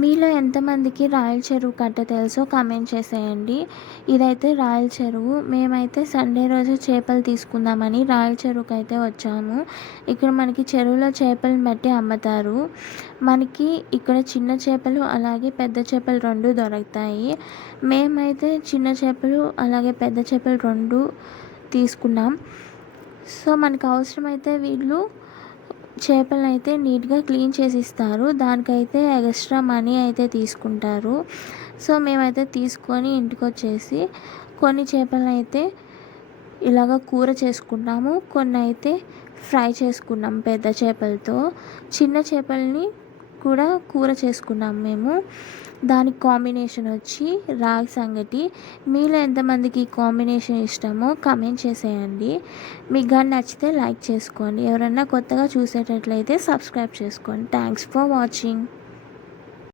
మీలో ఎంతమందికి రాయల చెరువు కట్ట తెలుసో కామెంట్ చేసేయండి. ఇదైతే రాయల చెరువు. మేమైతే సండే రోజు చేపలు తీసుకుందామని రాయల చెరువుకైతే వచ్చాము. ఇక్కడ మనకి చెరువులో చేపలను బట్టి అమ్ముతారు. మనకి ఇక్కడ చిన్న చేపలు అలాగే పెద్ద చేపలు 2 దొరుకుతాయి. మేమైతే చిన్న చేపలు అలాగే పెద్ద చేపలు 2 తీసుకున్నాం. సో మనకు అవసరమైతే వీళ్ళు చేపలనైతే నీట్‌గా క్లీన్ చేసి ఇస్తారు. దానికైతే ఎక్స్ట్రా మనీ అయితే తీసుకుంటారు. సో మేమైతే తీసుకొని ఇంటికొచ్చేసి కొన్ని చేపలనైతే ఇలాగ కూర చేసుకున్నాము. కొన్నైతే ఫ్రై చేసుకున్నాం పెద్ద చేపలతో. చిన్న చేపలని కూడా కూర చేసుకున్నాం మేము. దానికి కాంబినేషన్ వచ్చి రాగి సంగటి. మీలో ఎంతమందికి ఈ కాంబినేషన్ ఇష్టమో కామెంట్ చేసేయండి. మీకు కానీ నచ్చితే లైక్ చేసుకోండి. ఎవరన్నా కొత్తగా చూసేటట్లయితే సబ్స్క్రైబ్ చేసుకోండి. Thanks for watching.